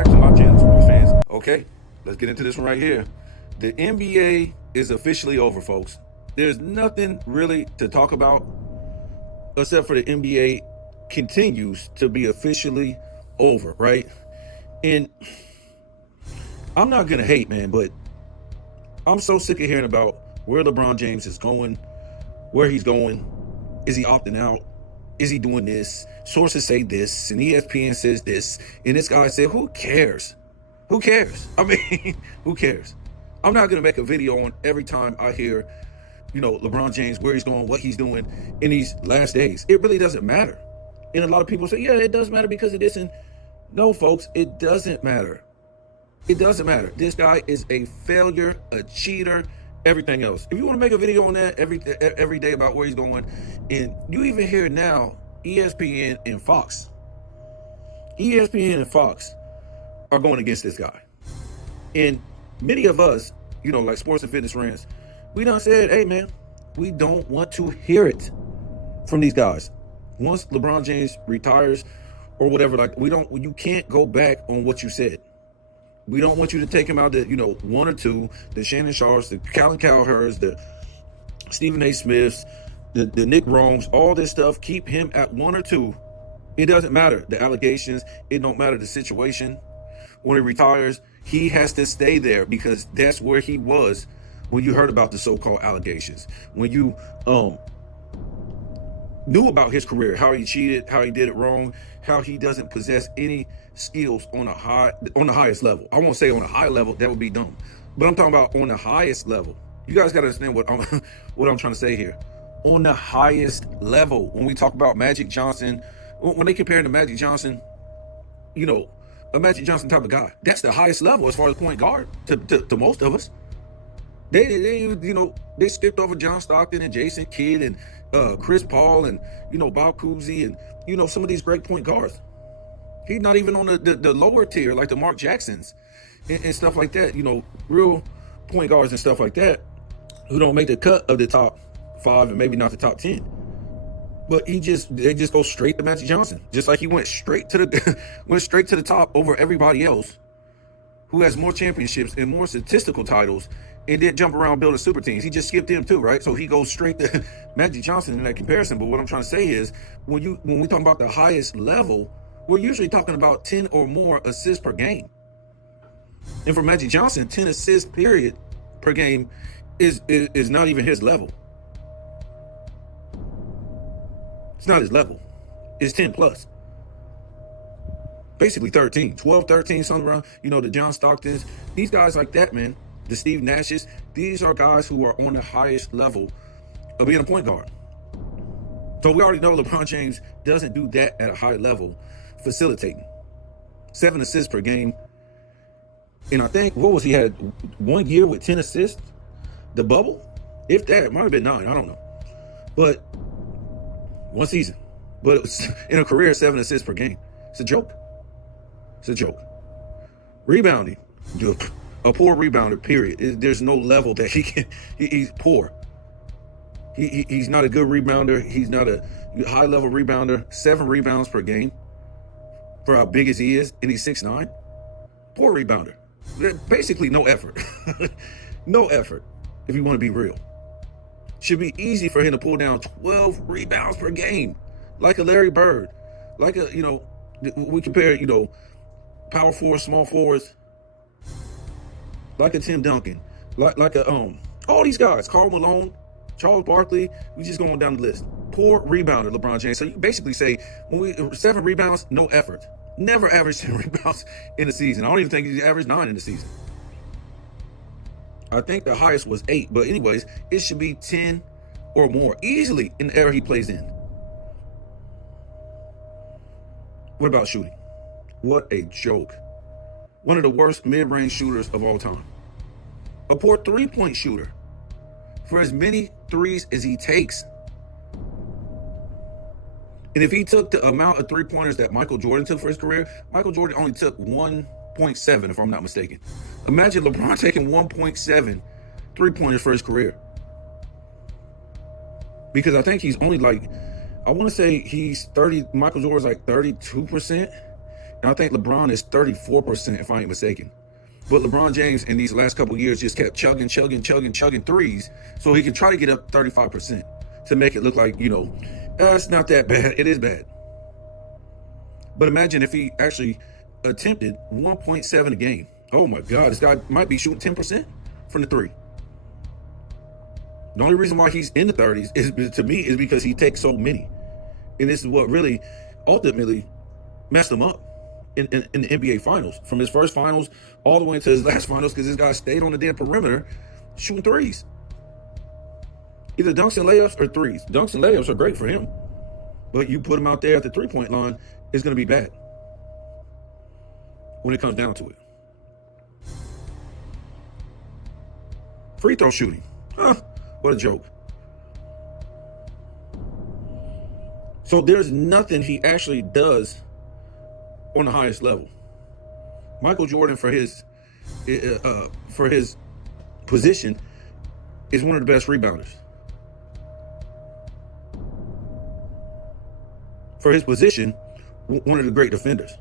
back to my channel, sports fans. Okay, let's get into this one right here. The NBA is officially over, folks. There's nothing really to talk about except for the NBA continues to be officially over, right? And I'm not gonna hate, man, but I'm so sick of hearing about where LeBron James is going, where he's going. Is he opting out? Is he doing this? Sources say this, and ESPN says this, and this guy said, who cares? Who cares? I mean, who cares? I'm not gonna make a video on every time I hear, LeBron James, where he's going, what he's doing in these last days. It really doesn't matter. And a lot of people say, yeah, it does matter because it isn't. No, folks, it doesn't matter. It doesn't matter. This guy is a failure, a cheater, everything else. If you want to make a video on that every day about where he's going, and you even hear now ESPN and Fox are going against this guy. And many of us, like sports and fitness friends, we done said, hey man, we don't want to hear it from these guys. Once LeBron James retires or whatever, you can't go back on what you said. We don't want you to take him out to, one or two, the Shannon Sharps, the Colin Cowherds, the Stephen A. Smiths, the Nick Romes, all this stuff. Keep him at one or two. It doesn't matter the allegations. It don't matter the situation. When he retires, he has to stay there because that's where he was when you heard about the so-called allegations. When you knew about his career, how he cheated, how he did it wrong, how he doesn't possess any skills on the highest level. I won't say on a high level, that would be dumb. But I'm talking about on the highest level. You guys got to understand what I'm trying to say here. On the highest level, when we talk about Magic Johnson, when they compare him to Magic Johnson, a Magic Johnson type of guy, that's the highest level as far as point guard to most of us. They skipped over John Stockton and Jason Kidd and Chris Paul and Bob Cousy and some of these great point guards. He's not even on the lower tier like the Mark Jacksons and stuff like that. Real point guards and stuff like that who don't make the cut of the top 5 and maybe not the top 10. But they just go straight to Magic Johnson, just like he went straight to the top over everybody else who has more championships and more statistical titles and didn't jump around building super teams. He just skipped them too, right? So he goes straight to Magic Johnson in that comparison. But what I'm trying to say is when we talk about the highest level, we're usually talking about 10 or more assists per game. And for Magic Johnson, 10 assists period per game is not even his level. It's not his level. It's 10 plus. Basically 13, 12, 13, something around, the John Stocktons, these guys like that, man, the Steve Nashes, these are guys who are on the highest level of being a point guard. So we already know LeBron James doesn't do that at a high level, facilitating. 7 assists per game. And I think, he had 1 year with 10 assists? The bubble? If that, it might have been 9, I don't know. But 1 season. But it was, in a career, 7 assists per game. It's a joke. It's a joke. Rebounding. A poor rebounder, period. There's no level that he's poor. He's not a good rebounder. He's not a high-level rebounder. 7 rebounds per game for how big as he is, and he's 6'9". Poor rebounder. Basically no effort. No effort, if you want to be real. Should be easy for him to pull down 12 rebounds per game, like a Larry Bird, like we compare, power forwards, small forwards, like a Tim Duncan, like all these guys, Karl Malone, Charles Barkley, we just going down the list. Poor rebounder, LeBron James. So you basically say, 7 rebounds, no effort. Never averaged 10 rebounds in the season. I don't even think he averaged 9 in the season. I think the highest was 8, but anyways, it should be 10 or more easily in the era he plays in. What about shooting? What a joke. One of the worst mid-range shooters of all time. A poor 3-point shooter for as many threes as he takes. And if he took the amount of 3-pointers that Michael Jordan took for his career, Michael Jordan only took 1.7, if I'm not mistaken. Imagine LeBron taking 1.7 3-pointers for his career. Because I think he's only I want to say he's 30, Michael Jordan's like 32%. And I think LeBron is 34%, if I ain't mistaken. But LeBron James in these last couple of years just kept chugging threes so he can try to get up 35% to make it look like, it's not that bad. It is bad. But imagine if he actually attempted 1.7 a game. Oh my God, this guy might be shooting 10% from the three. The only reason why he's in the 30s is because he takes so many. And this is what really ultimately messed him up in the NBA Finals. From his first finals all the way into his last finals, because this guy stayed on the damn perimeter shooting threes. Either dunks and layups or threes. Dunks and layups are great for him. But you put him out there at the three-point line, it's going to be bad when it comes down to it. Free throw shooting. What a joke. So there's nothing he actually does on the highest level. Michael Jordan, for his position, is one of the best rebounders. For his position, one of the great defenders.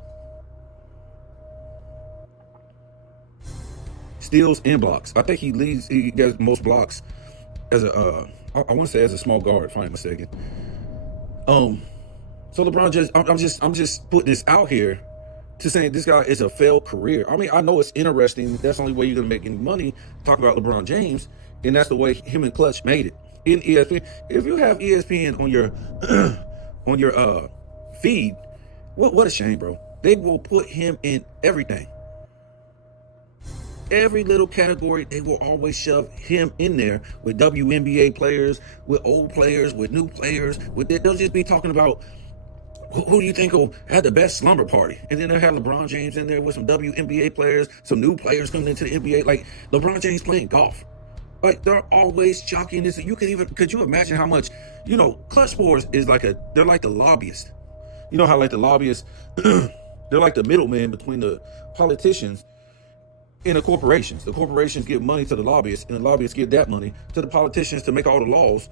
Steals and blocks. I think he gets most blocks as I want to say as a small guard, if I'm not mistaken. So LeBron I'm just putting this out here to saying this guy is a failed career. I mean, I know it's interesting. That's the only way you're gonna make any money. Talk about LeBron James, and that's the way him and Clutch made it in ESPN. If you have ESPN on your on your feed, what a shame, bro. They will put him in everything. Every little category, they will always shove him in there with WNBA players, with old players, with new players. They'll just be talking about who do you think will have the best slumber party? And then they'll have LeBron James in there with some WNBA players, some new players coming into the NBA, like LeBron James playing golf. Like, they're always jockeying this. Could you imagine how much, Clutch Sports is they're like the lobbyists. You know how like the lobbyists, they're like the middleman between the politicians and the corporations. The corporations give money to the lobbyists, and the lobbyists give that money to the politicians to make all the laws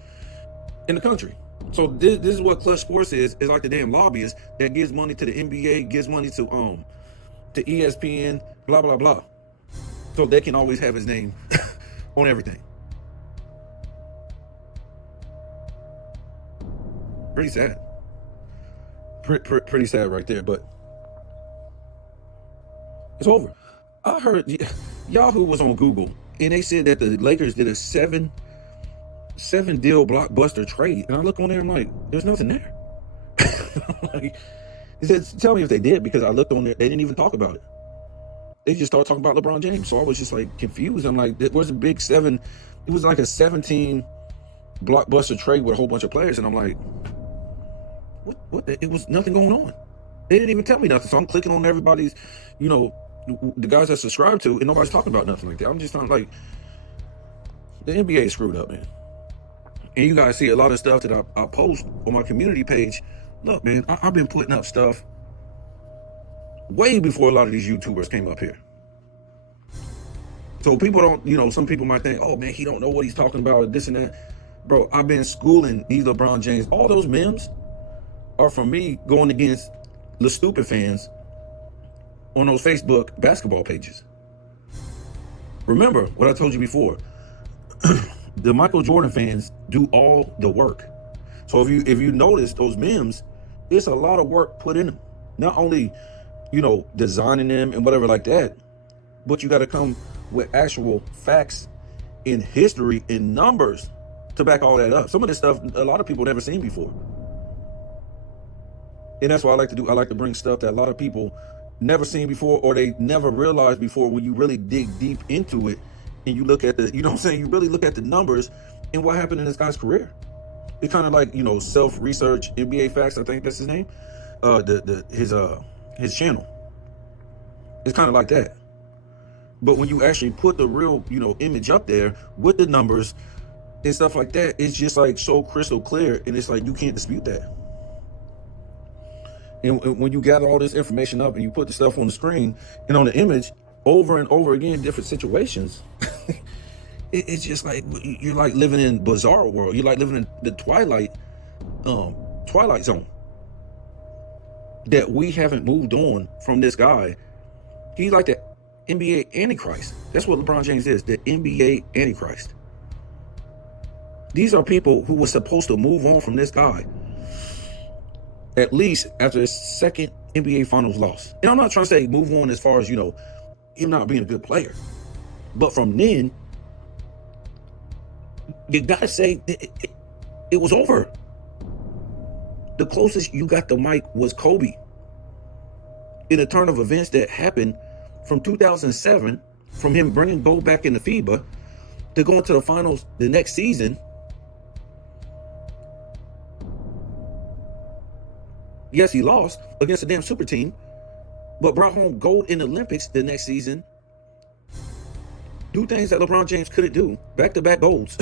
in the country. So this is what Clutch Sports is like the damn lobbyist that gives money to the NBA, gives money to ESPN, blah blah blah. So they can always have his name on everything. Pretty sad. Pretty sad right there, but it's over. I heard Yahoo was on Google, and they said that the Lakers did a seven deal blockbuster trade. And I look on there, I'm like, there's nothing there. Like, he said, tell me if they did, because I looked on there, they didn't even talk about it. They just started talking about LeBron James. So I was just like confused. I'm like, where's the big seven? It was like a 17 blockbuster trade with a whole bunch of players. And I'm like, what? It was nothing going on. They didn't even tell me nothing. So I'm clicking on everybody's, the guys that subscribe to, and nobody's talking about nothing like that. I'm just like, the NBA is screwed up, man. And you guys see a lot of stuff that I post on my community page. Look, man, I've been putting up stuff way before a lot of these YouTubers came up here. So people don't, some people might think, oh man, he don't know what he's talking about, this and that. Bro, I've been schooling these LeBron James. All those memes are from me going against the stupid fans on those Facebook basketball pages. Remember what I told you before. The Michael Jordan fans do all the work. So if you notice those memes, it's a lot of work put in them. Not only, designing them and whatever like that, but you got to come with actual facts in history and numbers to back all that up. Some of this stuff a lot of people never seen before. And that's what I like to do. I like to bring stuff that a lot of people never seen before, or they never realized before, when you really dig deep into it and you look at you really look at the numbers and what happened in this guy's career. It's kind of like, self-research, NBA Facts, I think that's his name. His channel. It's kind of like that. But when you actually put the real, image up there with the numbers and stuff like that, it's just like so crystal clear, and it's like you can't dispute that. And when you gather all this information up and you put the stuff on the screen and on the image over and over again, different situations, it's just like you're like living in bizarre world. You're like living in the Twilight Zone. that we haven't moved on from this guy. He's like the NBA Antichrist. That's what LeBron James is, the NBA Antichrist. These are people who were supposed to move on from this guy, at least after his second NBA Finals loss. And I'm not trying to say move on as far as, him not being a good player. But from then, you got to say it was over. The closest you got to Mike was Kobe. In a turn of events that happened from 2007, from him bringing gold back in the FIBA to going to the finals the next season. Yes, he lost against a damn super team, but brought home gold in the Olympics the next season. Do things that LeBron James couldn't do. Back-to-back golds.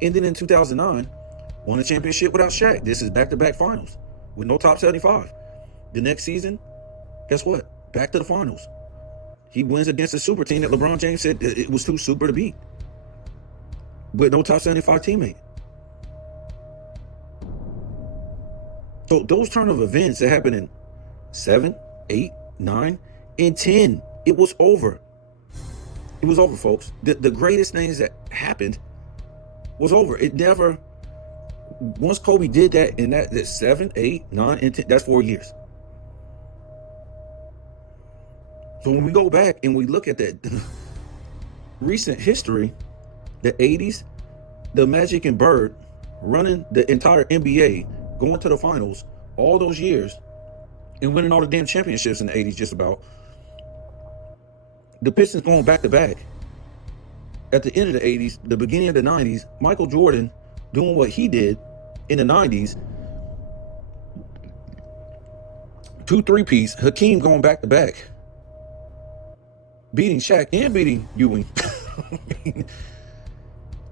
And then in 2009, won a championship without Shaq. This is back-to-back finals with no top 75. The next season, guess what? Back to the finals. He wins against a super team that LeBron James said it was too super to beat, with no top 75 teammate. So those turn of events that happened in 7, 8, 9, and 10, it was over. It was over, folks. The greatest things that happened was over. It never, once Kobe did that in that 7, 8, 9, and 10, that's 4 years. So when we go back and we look at that recent history, the 80s, the Magic and Bird running the entire NBA, going to the finals all those years and winning all the damn championships in the 80s just about. The Pistons going back to back. At the end of the 80s, the beginning of the 90s, Michael Jordan doing what he did in the 90s. 2 3-peats, Hakeem going back to back. Beating Shaq and beating Ewing.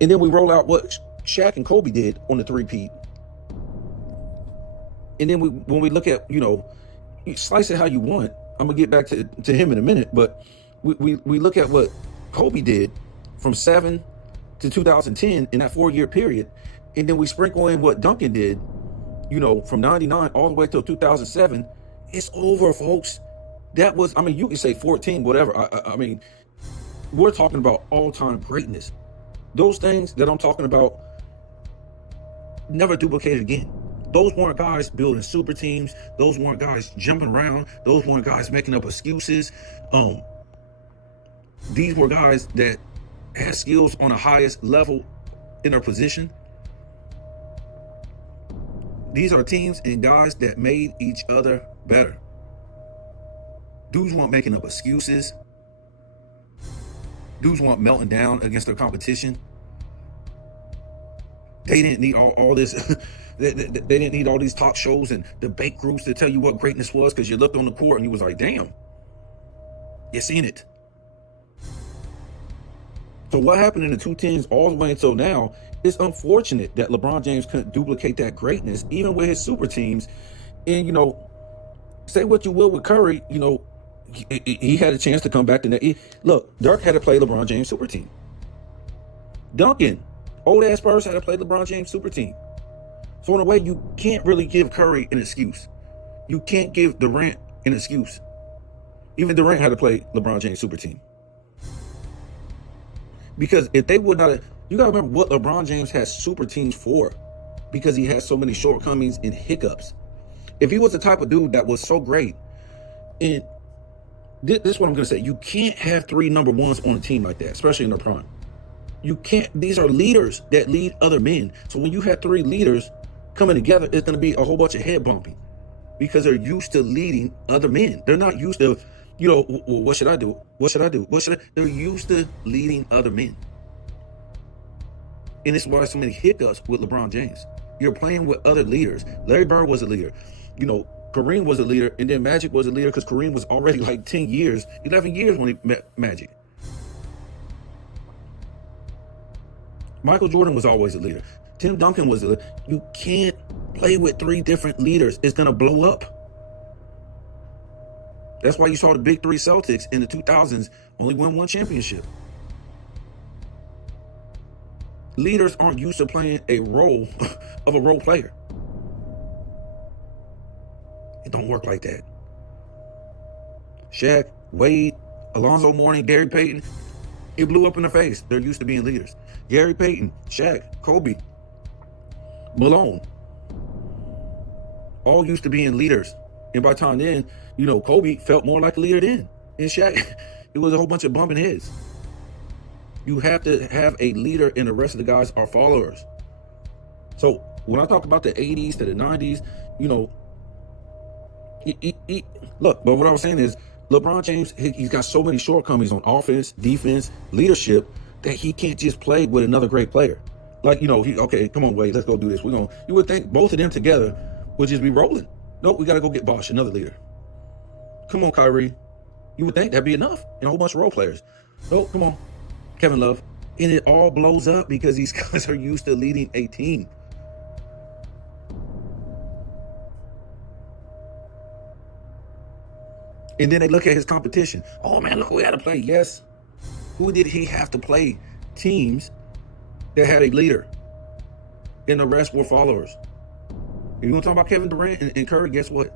And then we roll out what Shaq and Kobe did on the 3-peat. And then when we look at, you slice it how you want. I'm going to get back to him in a minute. But we look at what Kobe did from 7 to 2010 in that 4-year period. And then we sprinkle in what Duncan did, from 99 all the way till 2007. It's over, folks. That was, you can say 14, whatever. I mean, we're talking about all-time greatness. Those things that I'm talking about, never duplicated again. Those weren't guys building super teams. Those weren't guys jumping around. Those weren't guys making up excuses. These were guys that had skills on the highest level in their position. These are teams and guys that made each other better. Dudes weren't making up excuses. Dudes weren't melting down against their competition. They didn't need all this. They didn't need all these talk shows and debate groups to tell you what greatness was, because you looked on the court and you was like, damn, you seen it. So what happened in the 2010s all the way until now, it's unfortunate that LeBron James couldn't duplicate that greatness, even with his super teams. And, say what you will with Curry, he had a chance to come back to that. Look, Dirk had to play LeBron James super team. Duncan, old ass Spurs, had to play LeBron James super team. So in a way, you can't really give Curry an excuse. You can't give Durant an excuse. Even Durant had to play LeBron James super team. Because if they would not, you gotta remember what LeBron James has super teams for, because he has so many shortcomings and hiccups. If he was the type of dude that was so great, and this is what I'm gonna say, you can't have 3 number ones on a team like that, especially in their prime. You can't. These are leaders that lead other men. So when you have 3 leaders coming together, it's gonna be a whole bunch of head bumping, because they're used to leading other men. They're not used to, what should I do? What should I do? They're used to leading other men. And it's why so many hiccups with LeBron James. You're playing with other leaders. Larry Bird was a leader. Kareem was a leader, and then Magic was a leader, because Kareem was already like 10 years, 11 years when he met Magic. Michael Jordan was always a leader. Tim Duncan was a leader. You can't play with 3 different leaders. It's going to blow up. That's why you saw the big 3 Celtics in the 2000s only win 1 championship. Leaders aren't used to playing a role of a role player. It don't work like that. Shaq, Wade, Alonzo Mourning, Gary Payton, it blew up in the face. They're used to being leaders. Gary Payton, Shaq, Kobe, Malone, all used to being leaders. And by the time then, Kobe felt more like a leader then. And Shaq, it was a whole bunch of bumping heads. You have to have a leader, and the rest of the guys are followers. So when I talk about the 80s to the 90s, look, but what I was saying is, LeBron James, he's got so many shortcomings on offense, defense, leadership, that he can't just play with another great player. Like, okay, come on, Wade, let's go do this. You would think both of them together would just be rolling. Nope, we got to go get Bosh, another leader. Come on, Kyrie. You would think that'd be enough. And a whole bunch of role players. Nope, come on, Kevin Love. And it all blows up because these guys are used to leading a team. And then they look at his competition. Oh, man, look who he had to play. Yes. Who did he have to play? Teams that had a leader. And the rest were followers. If you want to talk about Kevin Durant and Curry, guess what?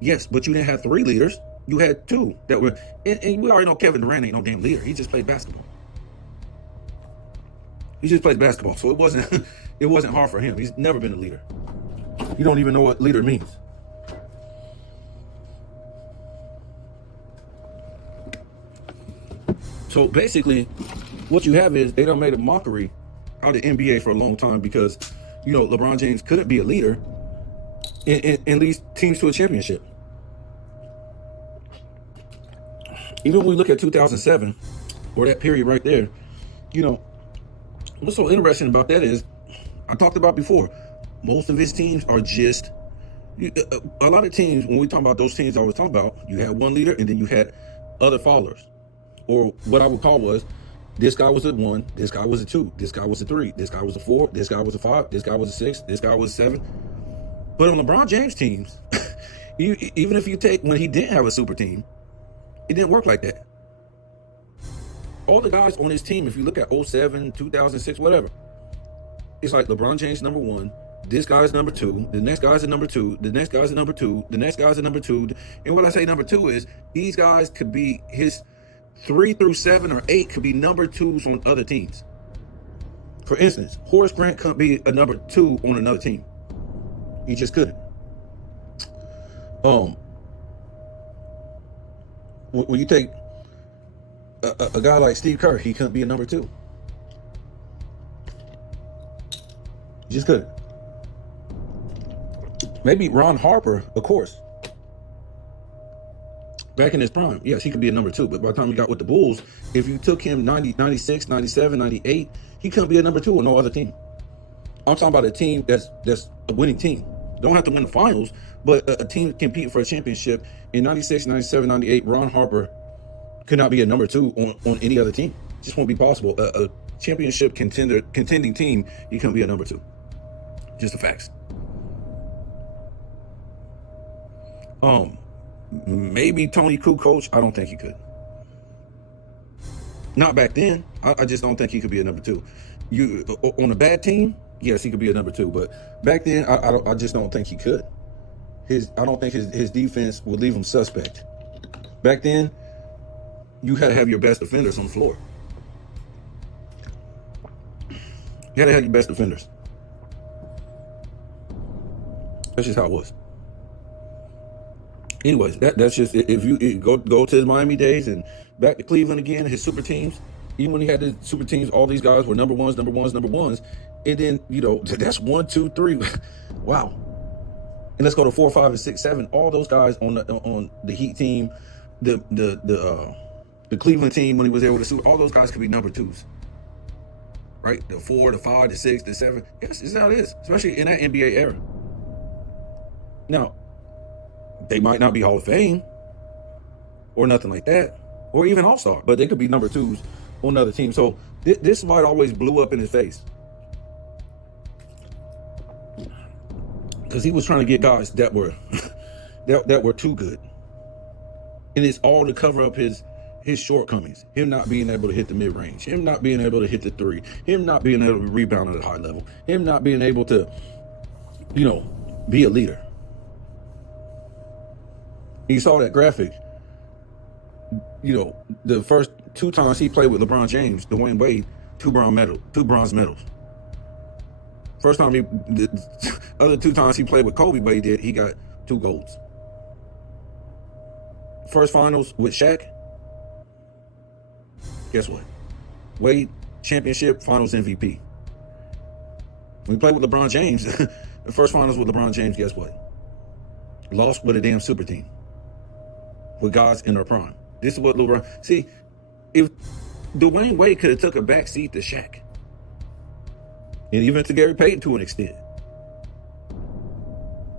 Yes, but you didn't have 3 leaders. You had 2 that were... And we already know Kevin Durant ain't no damn leader. He just played basketball. He just played basketball. So it wasn't hard for him. He's never been a leader. You don't even know what leader means. So basically, what you have is they done made a mockery out of the NBA for a long time because, LeBron James couldn't be a leader and lead teams to a championship. Even when we look at 2007, or that period right there, what's so interesting about that is, I talked about before, most of his teams are just, a lot of teams, when we talk about those teams I was talking about, you had one leader and then you had other followers. Or what I would call was, this guy was a 1, this guy was a 2, this guy was a 3, this guy was a 4, this guy was a 5, this guy was a 6, this guy was a 7. But on LeBron James teams, even if you take when he didn't have a super team, it didn't work like that. All the guys on his team, if you look at 07, 2006, whatever, it's like LeBron James number 1, this guy's number 2, the next guy's a number 2, the next guy's a number 2, the next guy's a number 2. And what I say number 2 is, these guys could be his 3 through 7 or 8 could be number 2s on other teams. For instance, Horace Grant couldn't be a number 2 on another team. He just couldn't. When you take a guy like Steve Kerr, he couldn't be a number 2. He just couldn't. Maybe Ron Harper, of course. Back in his prime, yes, he could be a number 2. But by the time he got with the Bulls, if you took him 90, 96, 97, 98, he couldn't be a number 2 on no other team. I'm talking about a team that's a winning team. Don't have to win the finals, but a team competing for a championship. In 96, 97, 98, Ron Harper could not be a number 2 on any other team. It just won't be possible. A championship contending team, he couldn't be a number 2. Just the facts. Maybe Tony Kukoc. I don't think he could. Not back then. I just don't think he could be a number 2. You on a bad team, yes, he could be a number 2. But back then, I just don't think he could. I don't think his defense would leave him suspect. Back then, you had to have your best defenders on the floor. You had to have your best defenders. That's just how it was. Anyways, that's just, if you go to his Miami days and back to Cleveland again, his super teams, even when he had the super teams, all these guys were number ones. And then, that's 1, 2, 3. Wow. And let's go to 4, 5, and 6, 7. All those guys on the Heat team, the Cleveland team when he was there with the super, all those guys could be number 2s. Right? The 4, the 5, the 6, the 7. Yes, this is how it is, especially in that NBA era. Now, they might not be Hall of Fame or nothing like that, or even All-Star, but they could be number 2s on another team. So this might always blew up in his face because he was trying to get guys that were that were too good, and it's all to cover up his shortcomings. Him not being able to hit the mid-range, him not being able to hit the 3, him not being able to rebound at a high level, him not being able to, be a leader. You saw that graphic. The first 2 times he played with LeBron James, Dwayne Wade, two bronze medals. First time the other 2 times he played with Kobe, but he got 2 golds. First finals with Shaq, guess what? Wade, championship, finals MVP. When he played with LeBron James, the first finals with LeBron James, guess what? Lost with a damn super team. With guys in their prime. This is what LeBron... See, if Dwayne Wade could have took a back seat to Shaq, and even to Gary Payton to an extent,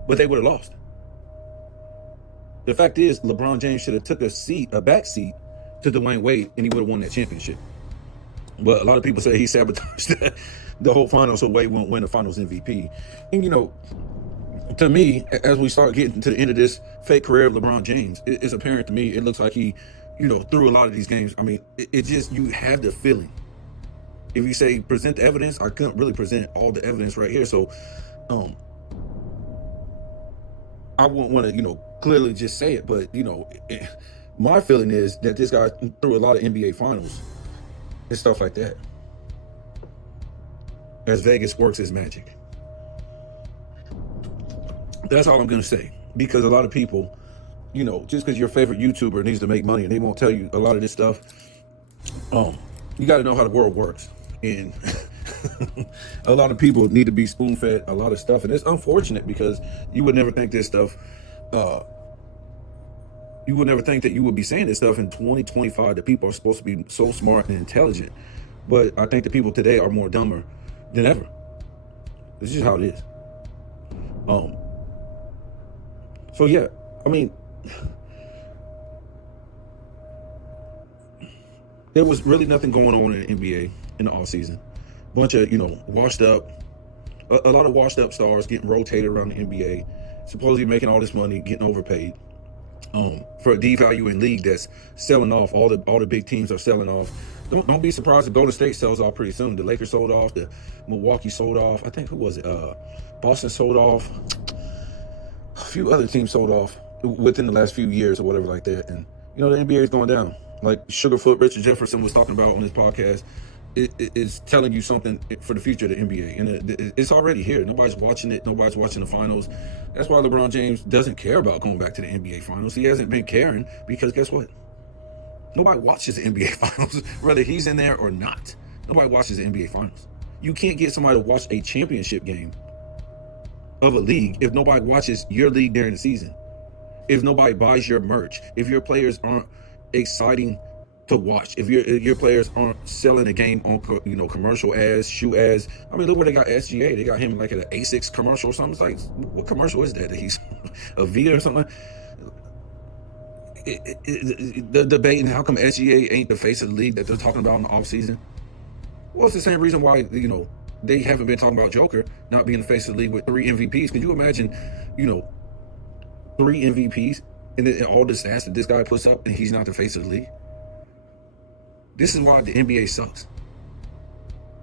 but they would have lost. The fact is, LeBron James should have took a back seat to Dwayne Wade, and he would have won that championship. But a lot of people say he sabotaged the whole finals, so Wade won't win the finals MVP. And to me, as we start getting to the end of this fake career of LeBron James, it's apparent to me, it looks like he, through a lot of these games. I mean, it just, you have the feeling. If you say present the evidence, I couldn't really present all the evidence right here. So, I wouldn't want to, clearly just say it, but, my feeling is that this guy threw a lot of NBA finals and stuff like that, as Vegas works his magic. That's all I'm going to say, because a lot of people, just because your favorite YouTuber needs to make money and they won't tell you a lot of this stuff, you got to know how the world works. And a lot of people need to be spoon-fed a lot of stuff. And it's unfortunate, because you would never think this stuff, you would never think that you would be saying this stuff in 2025, that people are supposed to be so smart and intelligent. But I think the people today are more dumber than ever. This is how it is. So yeah, I mean, there was really nothing going on in the NBA in the offseason. Bunch of, washed up, a lot of washed up stars getting rotated around the NBA, supposedly making all this money, getting overpaid. For a devaluing league that's selling off, all the big teams are selling off. Don't be surprised if Golden State sells off pretty soon. The Lakers sold off, the Milwaukee sold off. I think, who was it? Boston sold off. A few other teams sold off within the last few years or whatever like that. And, the NBA is going down. Like Sugarfoot Richard Jefferson was talking about on his podcast, it's telling you something for the future of the NBA. And it's already here. Nobody's watching it. Nobody's watching the finals. That's why LeBron James doesn't care about going back to the NBA finals. He hasn't been caring, because guess what? Nobody watches the NBA finals, whether he's in there or not. Nobody watches the NBA finals. You can't get somebody to watch a championship game of a league if nobody watches your league during the season. If nobody buys your merch, if your players aren't exciting to watch, if your players aren't selling the game on commercial ads, shoe ads. I mean, look where they got SGA. They got him like at an Asics commercial or something. It's like, what commercial is that he's a Vita or something? The debate, and how come SGA ain't the face of the league that they're talking about in the offseason? Well, it's the same reason why they haven't been talking about Joker not being the face of the league with 3 MVPs. Could you imagine, 3 MVPs and all the stats that this guy puts up, and he's not the face of the league? This is why the NBA sucks.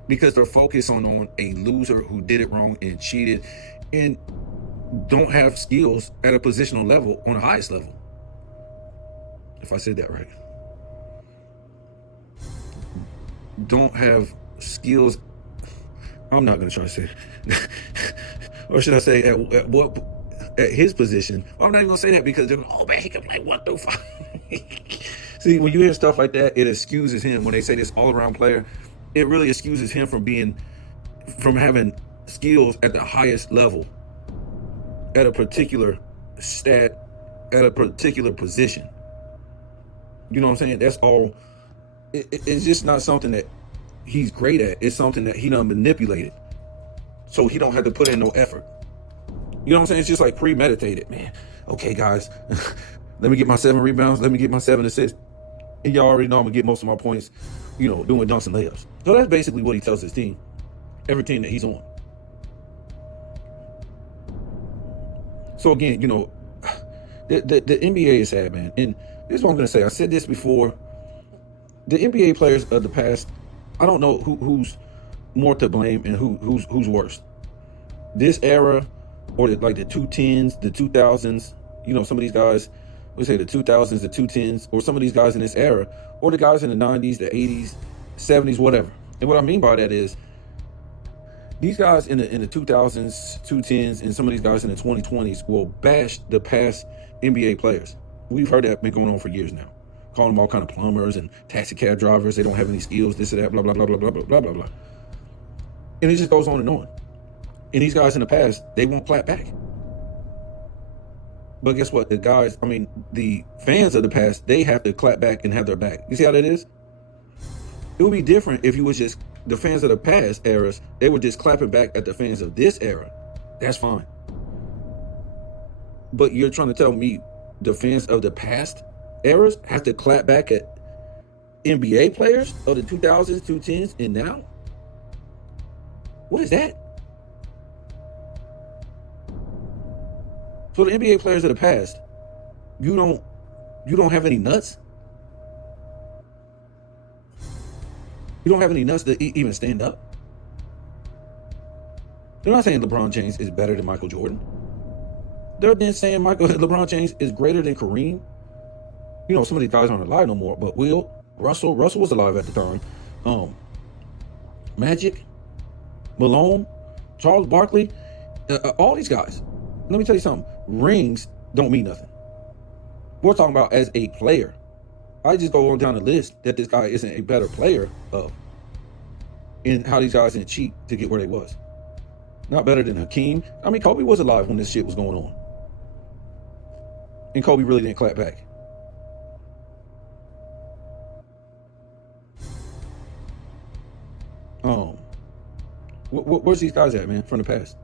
Because they're focused on a loser who did it wrong and cheated and don't have skills at a positional level on the highest level. If I said that right. Don't have skills. I'm not going to try to say it. Or should I say at his position? I'm not even going to say that, because they're going, oh man, he can play 1 through 5. See, when you hear stuff like that, it excuses him. When they say this all-around player, it really excuses him from having skills at the highest level, at a particular stat, at a particular position. You know what I'm saying? That's all. It's just not something that he's great at. It's something that he done manipulated, so he don't have to put in no effort. You know what I'm saying? It's just like premeditated, man. Okay, guys, let me get my 7 rebounds. Let me get my 7 assists. And y'all already know I'm gonna get most of my points, doing dunks and layups. So that's basically what he tells his team, every team that he's on. So again, the NBA is sad, man. And this is what I'm gonna say. I said this before. The NBA players of the past, I don't know who's more to blame and who's worse. This era, or the 2010s, the 2000s. Some of these guys, we say the 2000s, the 2010s, or some of these guys in this era, or the guys in the 90s, the 80s, 70s, whatever. And what I mean by that is these guys in the 2000s, 2010s, and some of these guys in the 2020s will bash the past NBA players. We've heard that been going on for years now. Calling them all kind of plumbers and taxi cab drivers. They don't have any skills, this or that, blah, blah, blah, blah, blah, blah, blah, blah. And it just goes on and on. And these guys in the past, they won't clap back. But guess what? The fans of the past, they have to clap back and have their back. You see how that is? It would be different if you was just, the fans of the past eras, they were just clapping back at the fans of this era. That's fine. But you're trying to tell me the fans of the past eras have to clap back at NBA players of the 2000s, 2010s, and now? What is that? So the NBA players of the past, you don't have any nuts? You don't have any nuts to even stand up? They're not saying LeBron James is better than Michael Jordan. They're then saying LeBron James is greater than Kareem. You know, some of these guys aren't alive no more, but Wilt, Russell was alive at the time. Magic, Malone, Charles Barkley, all these guys. Let me tell you something. Rings don't mean nothing. We're talking about as a player. I just go on down the list that this guy isn't a better player of, and how these guys didn't cheat to get where they was. Not better than Hakeem. I mean, Kobe was alive when this shit was going on. And Kobe really didn't clap back. Where's these guys at, man, from the past?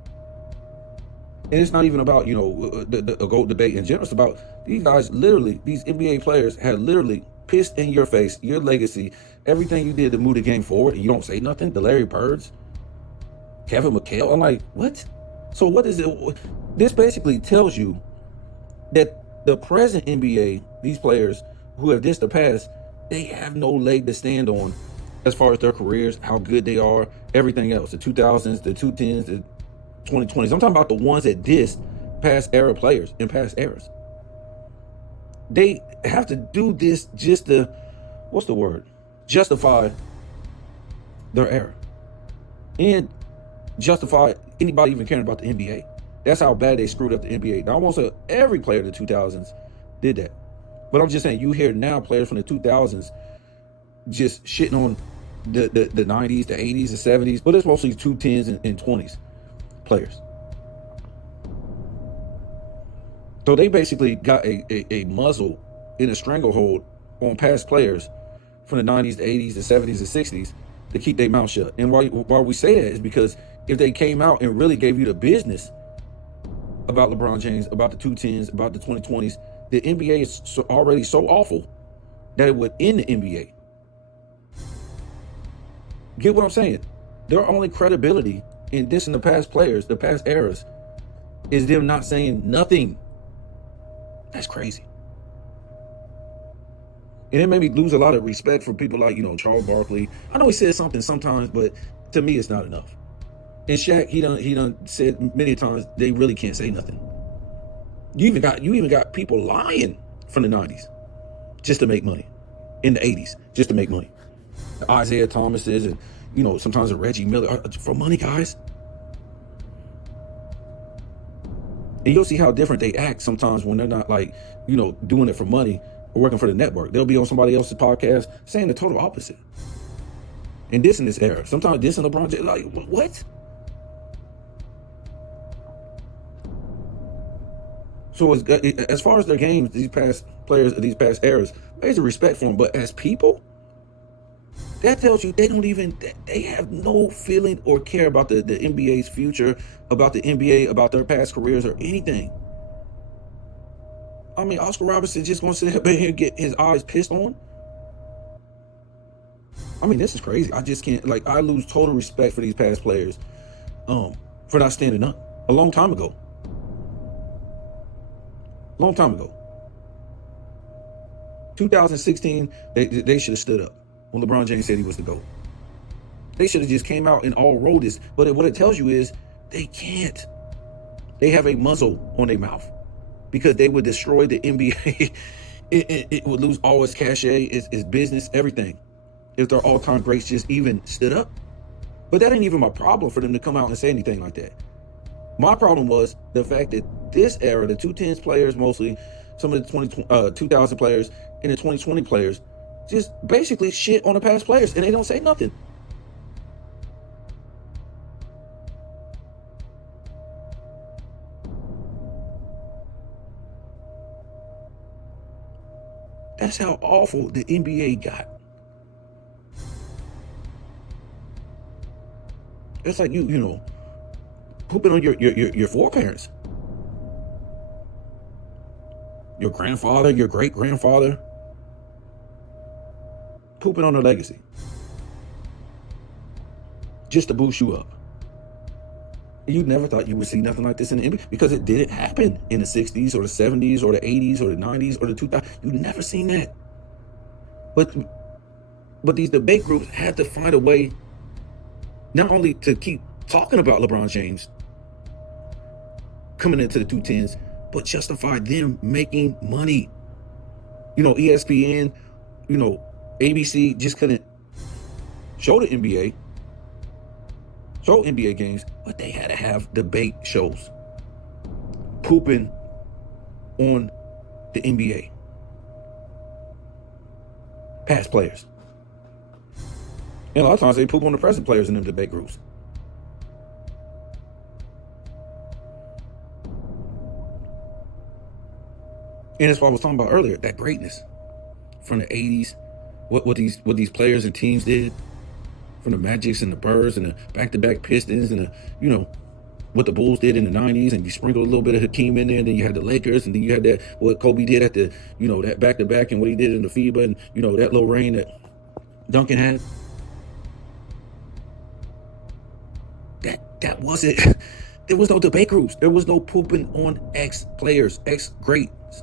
And it's not even about, the GOAT debate in general. It's about these guys literally, these NBA players had literally pissed in your face, your legacy, everything you did to move the game forward, and you don't say nothing. The Larry Birds, Kevin McHale. I'm like, what? So what is it? This basically tells you that the present NBA, these players who have dissed the past, they have no leg to stand on as far as their careers, how good they are, everything else. The 2000s, the 2010s, the 2020s. I'm talking about the ones that dissed past era players in past eras. They have to do this just to, justify their era. And justify anybody even caring about the NBA. That's how bad they screwed up the NBA. Now, almost every player in the 2000s did that. But I'm just saying, you hear now players from the 2000s just shitting on the 90s, the 80s, the 70s, but it's mostly 2010s and 20s players. So they basically got a muzzle in a stranglehold on past players from the 90s, the 80s, the 70s, the 60s to keep their mouth shut. And why we say that is because if they came out and really gave you the business about LeBron James, about the 2010s, about the 2020s, the NBA is already so awful that it would end the NBA. Get what I'm saying? Their only credibility in dissing the past players, the past eras, is them not saying nothing. That's crazy. And it made me lose a lot of respect for people like, Charles Barkley. I know he says something sometimes, but to me, it's not enough. And Shaq, he done said many times they really can't say nothing. You even got people lying from the 90s just to make money. In the 80s, just to make money. The Isaiah Thomases and, sometimes a Reggie Miller for money, guys. And you'll see how different they act sometimes when they're not doing it for money or working for the network. They'll be on somebody else's podcast saying the total opposite. And dissing this era. Sometimes dissing LeBron James, like, what? So as far as their games, these past players of these past eras, there's a respect for them. But as people, that tells you they have no feeling or care about the NBA's future, about the NBA, about their past careers or anything. I mean, Oscar Robertson just going to sit up in here and get his eyes pissed on? I mean, this is crazy. I just can't, I lose total respect for these past players for not standing up a long time ago. Long time ago. 2016, they should have stood up when LeBron James said he was the GOAT. They should have just came out and all wrote this. But what it tells you is they can't. They have a muzzle on their mouth. because they would destroy the NBA. It would lose all its cachet, its business, everything, if their all-time greats just even stood up. But that ain't even my problem for them to come out and say anything like that. My problem was the fact that this era, the 210s players mostly, some of the 2000 players and the 2020 players, just basically shit on the past players, and they don't say nothing. That's how awful the NBA got. It's like you know, pooping on your foreparents, your grandfather, your great grandfather, pooping on their legacy, just to boost you up. You never thought you would see nothing like this in the NBA because it didn't happen in the 60s or the 70s or the 80s or the 90s or the 2000s. You never seen that. But these debate groups had to find a way not only to keep talking about LeBron James coming into the 210s, but justify them making money. You know, ESPN, you know, ABC just couldn't show the NBA, show NBA games, but they had to have debate shows pooping on the NBA. Past players. And a lot of times they poop on the present players in them debate groups. And that's what I was talking about earlier, that greatness from the 80s, what these players and teams did, from the Magics and the Birds and the back-to-back Pistons and the, you know, what the Bulls did in the 90s, and you sprinkled a little bit of Hakeem in there, and then you had the Lakers, and then you had that, what Kobe did at the, you know, that back-to-back, and what he did in the FIBA, and, you know, that little reign that Duncan had. That wasn't, there was no debate groups. There was no pooping on ex-players, ex-greats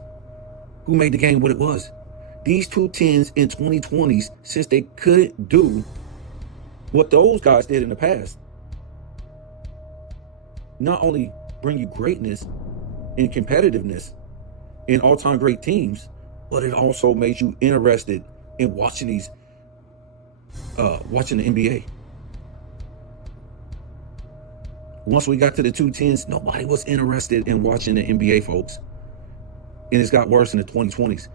who made the game what it was. These 210s in 2020s, since they couldn't do what those guys did in the past, not only bring you greatness and competitiveness in all-time great teams, but it also made you interested in watching these, watching the NBA. Once we got to the 210s, nobody was interested in watching the NBA, folks. And it's got worse in the 2020s.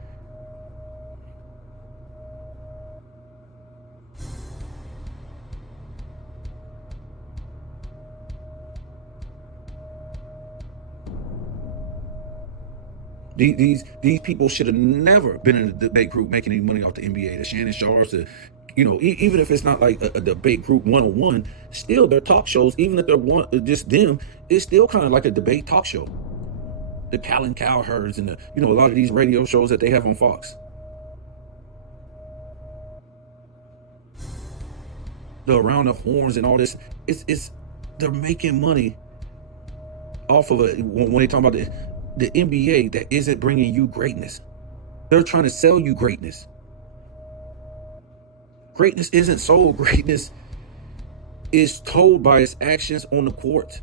These people should have never been in a debate group making any money off the NBA. The Shannon Sharps, the, you know, even if it's not like a debate group one-on-one, still their talk shows, even if they're just them, it's still kind of like a debate talk show. The Callan Cowherds and the, you know, a lot of these radio shows that they have on Fox. The Around the Horns and all this, they're making money off of it when they talk about the NBA that isn't bringing you greatness. They're trying to sell you greatness. Greatness isn't sold. Greatness is told by its actions on the court.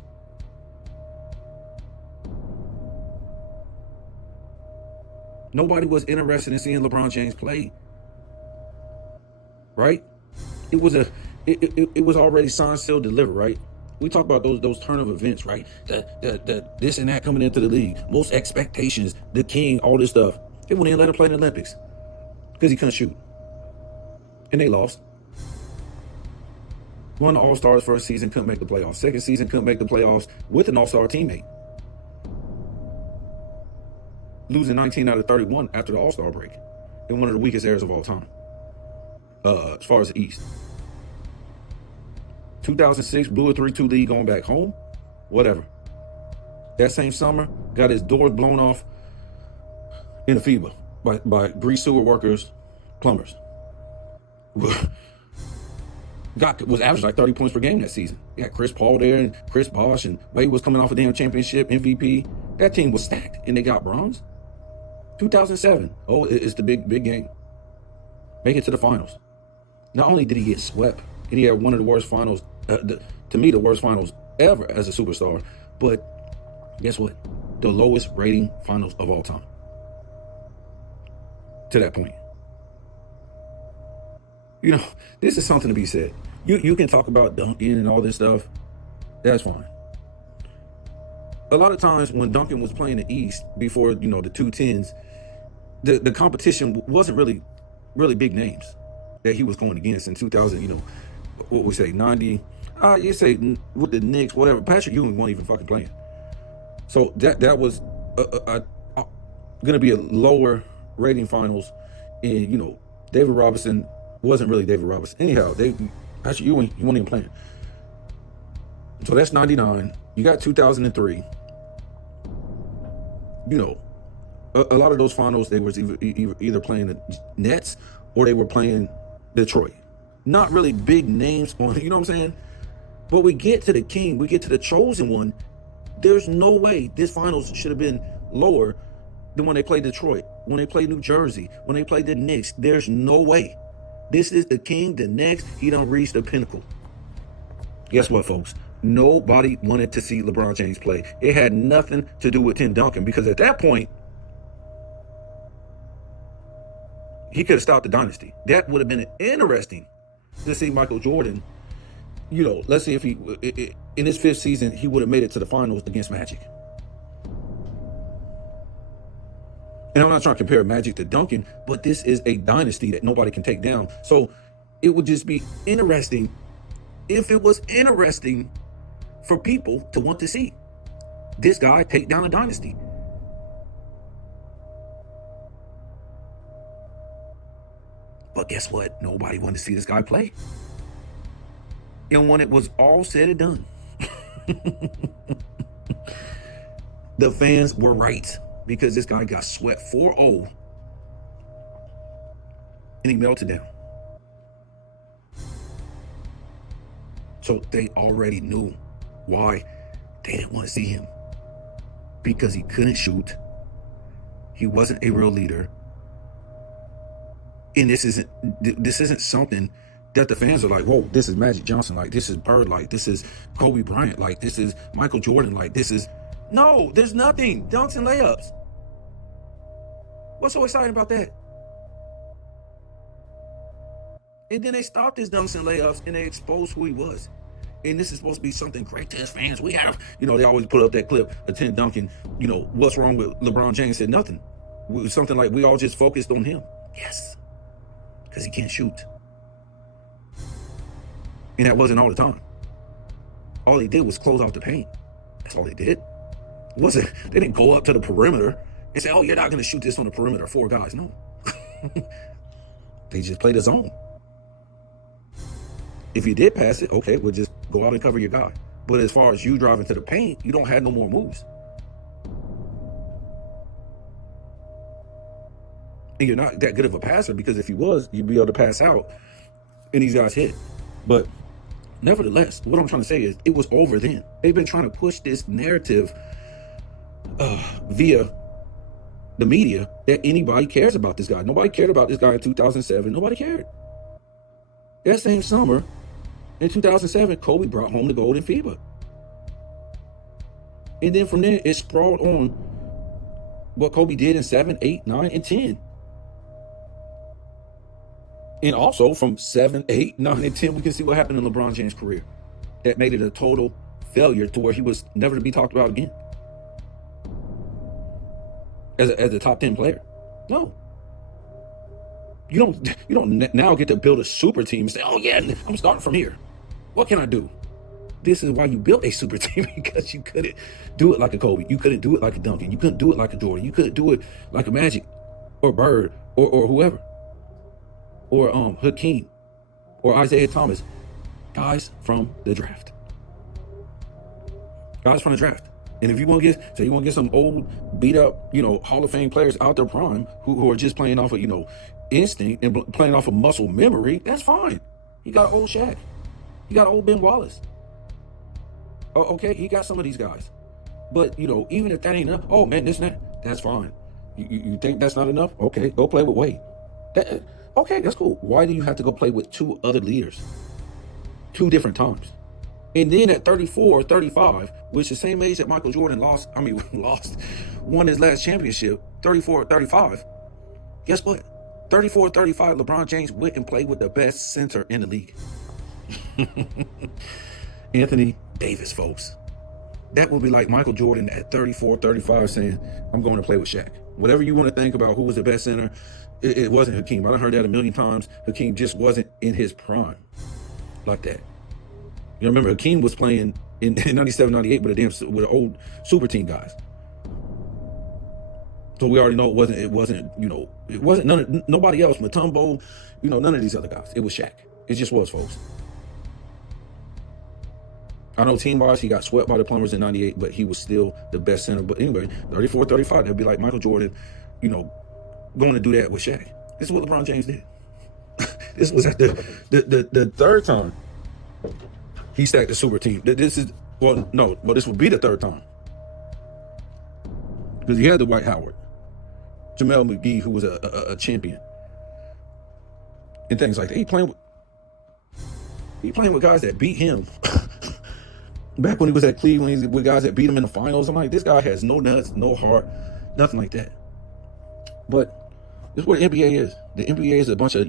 Nobody was interested in seeing LeBron James play. Right? It was already signed, sealed, delivered, right? We talk about those turn of events, right? That this and that coming into the league, most expectations, the king, all this stuff. They wouldn't even let him play in the Olympics because he couldn't shoot. And they lost. One of the All-Stars first season couldn't make the playoffs. Second season couldn't make the playoffs with an All-Star teammate. Losing 19 out of 31 after the All-Star break. In one of the weakest eras of all time. As far as the East. 2006, blew a 3-2 lead going back home. Whatever. That same summer, got his doors blown off in a FIBA by grease sewer workers, plumbers. Was averaging like 30 points per game that season. You got Chris Paul there and Chris Bosh, and Wade was coming off a damn championship, MVP. That team was stacked, and they got bronze. 2007. Oh, it's the big game. Make it to the finals. Not only did he get swept, and he had one of the worst finals, to me, the worst finals ever as a superstar, but guess what? the lowest rating finals of all time. To that point. You know, this is something to be said. You can talk about Duncan and all this stuff. That's fine. A lot of times when Duncan was playing the East before, the 210s, the competition wasn't really big names that he was going against in 2000, what we say, 90, you say with the Knicks, whatever. Patrick Ewing wasn't even fucking playing. So that was going to be a lower rating finals. And, David Robinson wasn't really David Robinson. Anyhow, Patrick Ewing, he wasn't even playing. So that's 99. You got 2003. A lot of those finals, they was either playing the Nets or they were playing Detroit. Not really big names on it, you know what I'm saying? But we get to the king, we get to the chosen one. There's no way this finals should have been lower than when they played Detroit, when they played New Jersey, when they played the Knicks. There's no way. This is the king, the next, he done reached the pinnacle. Guess what, folks? Nobody wanted to see LeBron James play. It had nothing to do with Tim Duncan, because at that point, he could have stopped the dynasty. That would have been interesting to see Michael Jordan. Let's see if he, in his 5th season, he would have made it to the finals against Magic. And I'm not trying to compare Magic to Duncan, but this is a dynasty that nobody can take down. So it would just be interesting if it was interesting for people to want to see this guy take down a dynasty. But guess what? Nobody wanted to see this guy play. And when it was all said and done, the fans were right, because this guy got swept 4-0 and he melted down. So they already knew why they didn't want to see him, because he couldn't shoot. He wasn't a real leader. And this isn't something that the fans are like, whoa, this is Magic Johnson, like this is Bird, like this is Kobe Bryant, like this is Michael Jordan, like this is... No, there's nothing. Dunks and layups. What's so exciting about that? And then they stopped his dunks and layups and they exposed who he was. And this is supposed to be something great to his fans. We have, they always put up that clip of Tim Duncan, what's wrong with LeBron James? Said nothing. Something like we all just focused on him. Yes, because he can't shoot. And that wasn't all the time. All they did was close out the paint. That's all they did. They didn't go up to the perimeter and say, oh, you're not going to shoot this on the perimeter, 4 guys. No. They just played the zone. If you did pass it, okay, we'll just go out and cover your guy. But as far as you driving to the paint, you don't have no more moves. And you're not that good of a passer, because if you was, you'd be able to pass out and these guys hit. But nevertheless, what I'm trying to say is it was over then. They've been trying to push this narrative via the media that anybody cares about this guy. Nobody cared about this guy in 2007. Nobody cared. That same summer, in 2007, Kobe brought home the gold in FIBA. And then from there, it sprawled on what Kobe did in 7, 8, 9, and 10. And also from 7, 8, 9, and 10, we can see what happened in LeBron James' career. That made it a total failure to where he was never to be talked about again. As a top 10 player. No. You don't now get to build a super team and say, oh yeah, I'm starting from here. What can I do? This is why you built a super team, because you couldn't do it like a Kobe. You couldn't do it like a Duncan. You couldn't do it like a Jordan. You couldn't do it like a Magic or Bird or whoever. Or Hakeem or Isaiah Thomas. Guys from the draft. Guys from the draft. And if you want to get some old beat up, Hall of Fame players out their prime who are just playing off of, instinct and playing off of muscle memory, that's fine. You got old Shaq. You got old Ben Wallace. Oh, okay, he got some of these guys. But, even if that ain't enough, oh man, this and that, that's fine. You think that's not enough? Okay, go play with Wade. Okay, that's cool. Why do you have to go play with 2 other leaders? 2 different times. And then at 34, 35, which is the same age that Michael Jordan won his last championship, 34, 35. Guess what? 34, 35, LeBron James went and played with the best center in the league. Anthony Davis, folks. That would be like Michael Jordan at 34, 35 saying, I'm going to play with Shaq. Whatever you want to think about who was the best center, it wasn't Hakeem. I done heard that a million times. Hakeem just wasn't in his prime like that. You remember Hakeem was playing in 97, 98 with the old super team guys. So we already know it wasn't nobody else, Mutombo, none of these other guys. It was Shaq. It just was, folks. I know team-wise, he got swept by the Plumbers in 98, but he was still the best center. But anyway, 34, 35, that'd be like Michael Jordan, going to do that with Shaq. This is what LeBron James did. This was at the third time he stacked the super team. This would be the third time. Because he had the Dwight Howard, Jamel McGee, who was a champion, and things like that. He playing with guys that beat him. Back when he was at Cleveland, with guys that beat him in the finals. I'm like, this guy has no nuts, no heart, nothing like that. But this is what the NBA is. The NBA is a bunch of,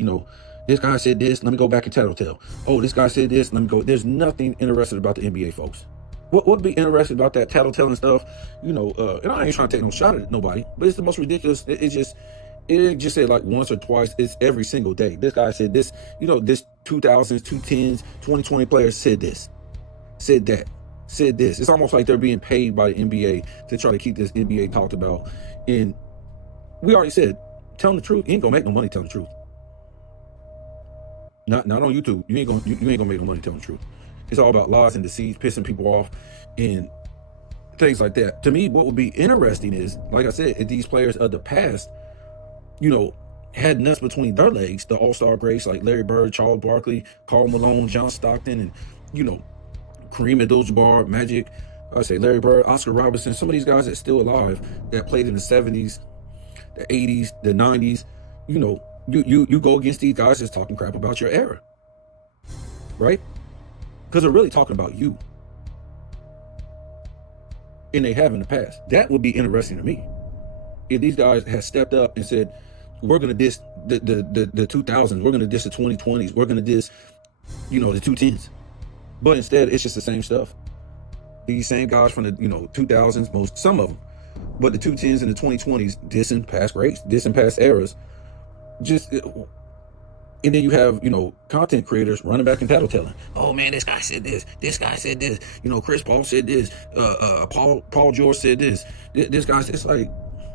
this guy said this, let me go back and tattletale. Oh, this guy said this, let me go. There's nothing interesting about the NBA, folks. What would be interesting about that tattletelling stuff, and I ain't trying to take no shot at nobody, but it's the most ridiculous. It just said like once or twice. It's every single day. This guy said this, this 2000s, 210s, 2020 players said this, said that, said this. It's almost like they're being paid by the NBA to try to keep this NBA talked about. And we already said, telling the truth, you ain't gonna make no money telling the truth. Not on YouTube. You ain't gonna make no money telling the truth. It's all about lies and deceits, pissing people off, and things like that. To me, what would be interesting is, like I said, if these players of the past, had nuts between their legs, the all-star greats like Larry Bird, Charles Barkley, Karl Malone, John Stockton, and, Kareem Abdul-Jabbar, Magic, Larry Bird, Oscar Robertson, some of these guys that's still alive that played in the 70s, the 80s, the 90s, you go against these guys that's talking crap about your era, right? Because they're really talking about you. And they have in the past. That would be interesting to me. If these guys had stepped up and said, we're going to diss the 2000s, we're going to diss the 2020s, we're going to diss, the 210s. But instead, it's just the same stuff. These same guys from the, 2000s, some of them. But the 210s and the 2020s, dissing past greats, dissing past eras. And then you have, content creators running back and tattletelling. Oh man, this guy said this. This guy said this. Chris Paul said this. Paul George said this. This guy said, it's like,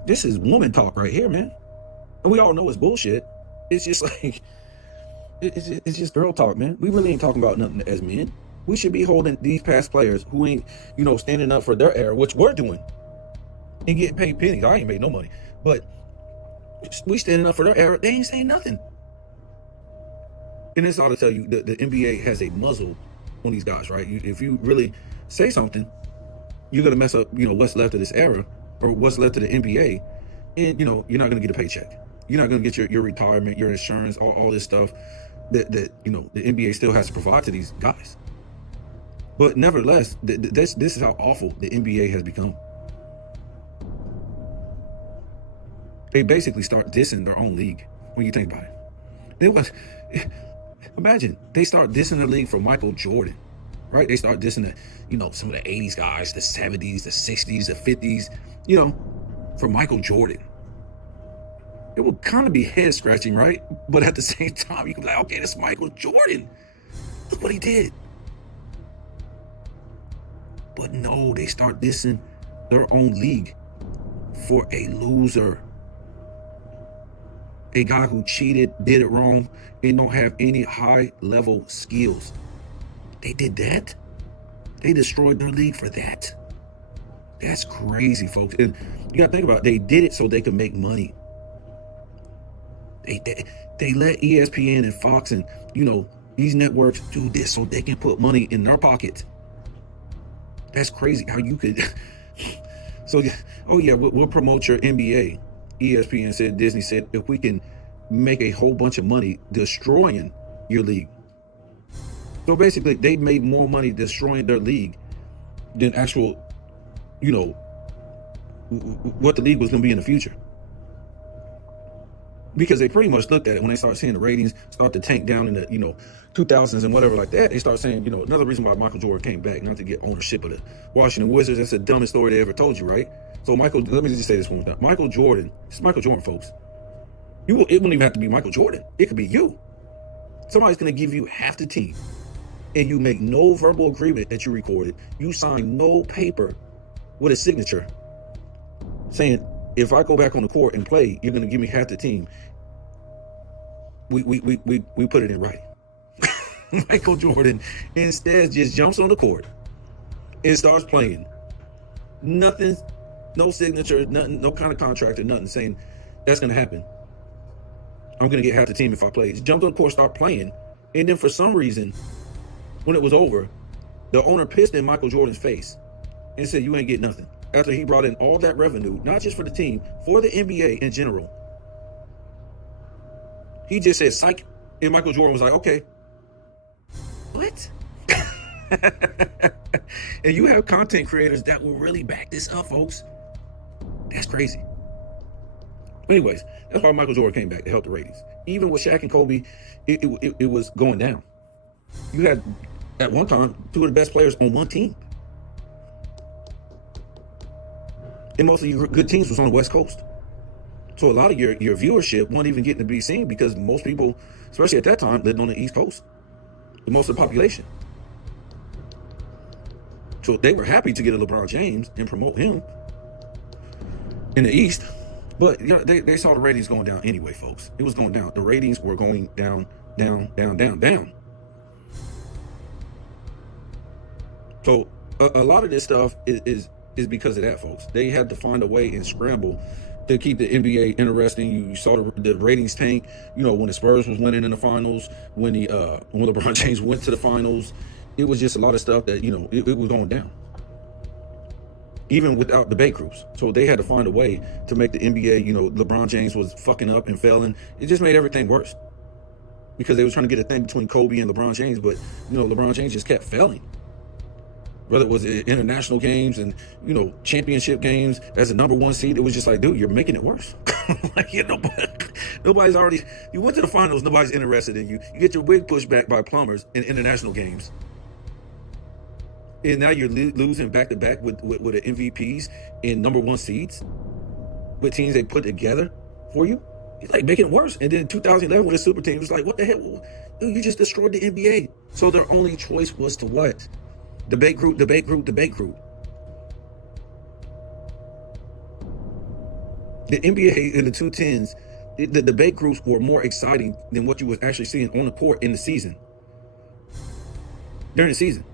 this is woman talk right here, man. And we all know it's bullshit. It's just like, it's just girl talk, man. We really ain't talking about nothing as men. We should be holding these past players who ain't, standing up for their era, which we're doing, and getting paid pennies. I ain't made no money, but we standing up for their era. They ain't saying nothing. And this ought to tell you the NBA has a muzzle on these guys, right? If you really say something, you're going to mess up, what's left of this era or what's left of the NBA. And, you're not going to get a paycheck. You're not going to get your retirement, your insurance, all this stuff that the NBA still has to provide to these guys. But nevertheless, this is how awful the NBA has become. They basically start dissing their own league when you think about it. Imagine they start dissing the league for Michael Jordan, right? They start dissing some of the 80s guys, the 70s, the 60s, the 50s, for Michael Jordan. It will kind of be head scratching, right? But at the same time, you can be like, okay, that's Michael Jordan. Look what he did. But no, they start dissing their own league for a loser. A guy who cheated, did it wrong, and don't have any high-level skills. They did that. They destroyed their league for that. That's crazy, folks. And you got to think about it. They did it so they could make money. They let ESPN and Fox and, these networks do this so they can put money in their pockets. That's crazy how you could. So, we'll promote your NBA. ESPN said, Disney said, if we can make a whole bunch of money destroying your league, So basically, they made more money destroying their league than actual, you know, what the league was going to be in the future. Because they pretty much looked at it when they started seeing the ratings start to tank down in the 2000s and whatever like that. They start saying, another reason why Michael Jordan came back, not to get ownership of the Washington Wizards. That's the dumbest story they ever told you, right? So let me just say this one more time. Michael Jordan, it's Michael Jordan, folks. It wouldn't even have to be Michael Jordan. It could be you. Somebody's going to give you half the team, and you make no verbal agreement that you recorded. You sign no paper with a signature saying, if I go back on the court and play, you're going to give me half the team. We put it in writing. Michael Jordan instead just jumps on the court and starts playing. Nothing, no signature, nothing, no kind of contract or nothing saying that's going to happen. I'm going to get half the team if I play. He jumped on the court, start playing. And then for some reason, when it was over, the owner pissed in Michael Jordan's face and said, you ain't get nothing. After he brought in all that revenue, not just for the team, for the NBA in general. He just said, psych. And Michael Jordan was like, okay. What? And you have content creators that will really back this up, folks. That's crazy. Anyways, that's why Michael Jordan came back to help the ratings. Even with Shaq and Kobe, it was going down. You had, at one time, two of the best players on one team. And most of your good teams was on the West Coast. So a lot of your viewership wasn't even getting to be seen because most people, especially at that time, lived on the East Coast. The most of the population. So they were happy to get a LeBron James and promote him in the East. But they saw the ratings going down anyway, folks. It was going down. The ratings were going down, down, down, down, down. So a lot of this stuff is because of that, folks. They had to find a way and scramble to keep the NBA interesting. You saw the ratings tank, when the Spurs was winning in the finals, when LeBron James went to the finals. It was just a lot of stuff that, it was going down. Even without debate groups. So they had to find a way to make the NBA, LeBron James was fucking up and failing. It just made everything worse. Because they was trying to get a thing between Kobe and LeBron James, but, LeBron James just kept failing. Whether it was international games and, championship games as a number one seed, it was just like, dude, you're making it worse. Like, nobody's already, you went to the finals, nobody's interested in you. You get your wig pushed back by plumbers in international games. And now you're losing back-to-back with the MVPs and number one seeds with teams they put together for you. It's like making it worse. And then in 2011 with the super team, it was like, what the hell? Dude, you just destroyed the NBA. So their only choice was to what? Debate group, debate group, debate group. The NBA in the 2010s, the debate groups were more exciting than what you was actually seeing on the court in the season. During the season.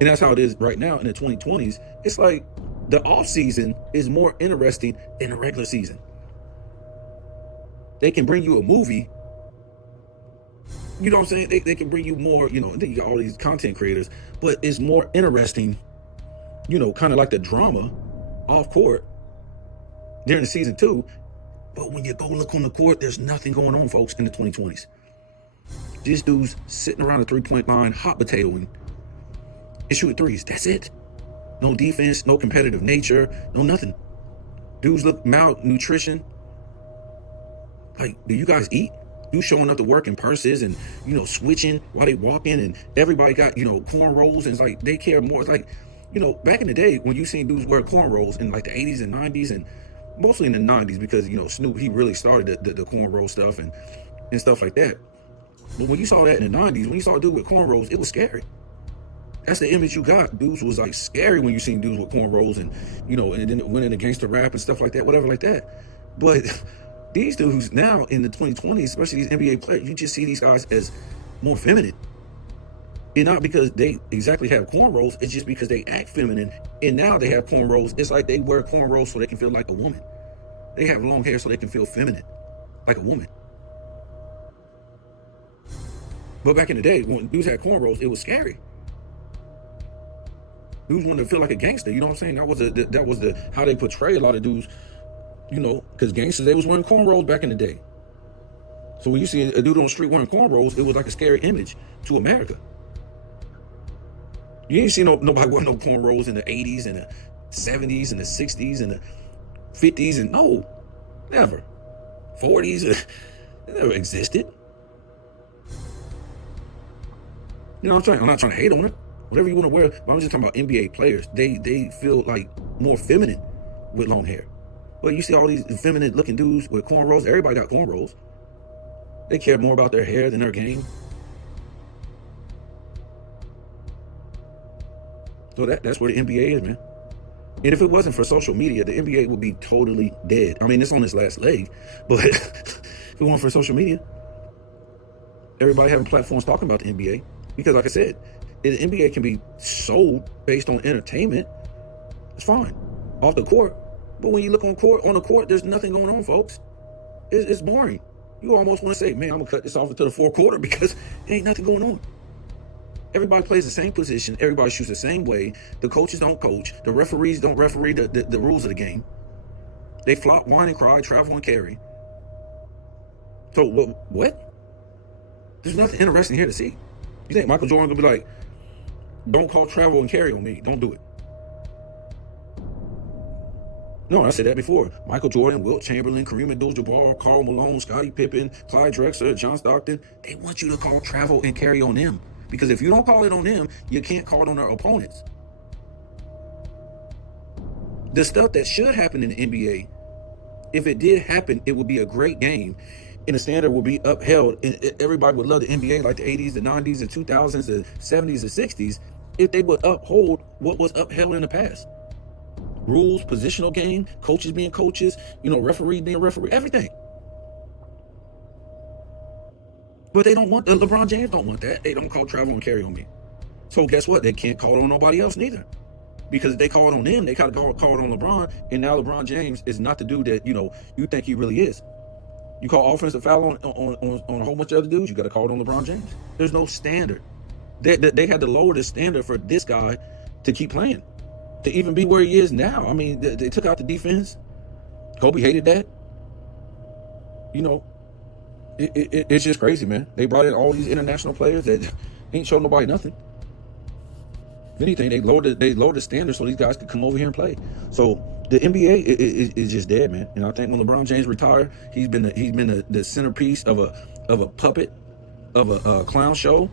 And that's how it is right now in the 2020s. It's like the off season is more interesting than the regular season. They can bring you a movie. You know what I'm saying? They can bring you more, then you got all these content creators, but it's more interesting, kind of like the drama off court during the season too. But when you go look on the court, there's nothing going on, folks, in the 2020s. These dudes sitting around the 3-point line, hot potatoing, and shooting threes. That's it. No defense, no competitive nature, no nothing. Dudes look malnutrition. Like, do you guys eat? You showing up to work in purses and, switching while they walk in, and everybody got, cornrows, and it's like they care more. It's like, back in the day when you seen dudes wear cornrows in like the 80s and 90s, and mostly in the 90s because, Snoop, he really started the cornrow stuff and stuff like that. But when you saw that in the 90s, when you saw a dude with cornrows, it was scary. That's the image you got. Dudes was like scary when you seen dudes with cornrows and, and then it went into gangster rap and stuff like that, whatever like that. But these dudes now in the 2020s, especially these NBA players, you just see these guys as more feminine. And not because they exactly have cornrows, it's just because they act feminine. And now they have cornrows. It's like they wear cornrows so they can feel like a woman. They have long hair so they can feel feminine, like a woman. But back in the day, when dudes had cornrows, it was scary. Dudes wanted to feel like a gangster, you know what I'm saying? That was the how they portray a lot of dudes, because gangsters, they was wearing cornrows back in the day. So when you see a dude on the street wearing cornrows, it was like a scary image to America. You ain't seen nobody wearing no cornrows in the 80s and the 70s and the 60s and the 50s, and no, never. 40s, it never existed. You know what I'm saying? I'm not trying to hate on it. Whatever you want to wear, but I'm just talking about NBA players. They feel like more feminine with long hair. Well, you see all these feminine looking dudes with cornrows. Everybody got cornrows. They care more about their hair than their game. So that's where the NBA is, man. And if it wasn't for social media, the NBA would be totally dead. I mean, it's on its last leg, but if it weren't for social media, everybody having platforms talking about the NBA. Because like I said, the NBA can be sold based on entertainment. It's fine off the court, but when you look on the court, there's nothing going on, folks. It's boring. You almost want to say, man, I'm gonna cut this off until the fourth quarter because there ain't nothing going on. Everybody plays the same position. Everybody shoots the same way. The coaches don't coach. The referees don't referee the rules of the game. They flop, whine, and cry, travel, and carry. So what? There's nothing interesting here to see. You think Michael Jordan gonna be like, don't call travel and carry on me. Don't do it. No, I said that before. Michael Jordan, Wilt Chamberlain, Kareem Abdul-Jabbar, Karl Malone, Scottie Pippen, Clyde Drexler, John Stockton. They want you to call travel and carry on them. Because if you don't call it on them, you can't call it on their opponents. The stuff that should happen in the NBA, if it did happen, it would be a great game. And the standard would be upheld. And everybody would love the NBA like the 80s, the 90s, the 2000s, the 70s, the 60s, if they would uphold what was upheld in the past. Rules, positional game, coaches being coaches, referee being referee, everything. But they don't want that. LeBron James don't want that. They don't call travel and carry on me. So guess what? They can't call it on nobody else neither. Because if they call it on them, they gotta call it on LeBron. And now LeBron James is not the dude that you think he really is. You call offensive foul on a whole bunch of other dudes, you gotta call it on LeBron James. There's no standard. They had to lower the standard for this guy to keep playing, to even be where he is now. I mean, they took out the defense. Kobe hated that. It's just crazy, man. They brought in all these international players that ain't showing nobody nothing. If anything, they lowered the standard so these guys could come over here and play. So the NBA is just dead, man. And I think when LeBron James retired, he's been the centerpiece of a puppet, of a clown show,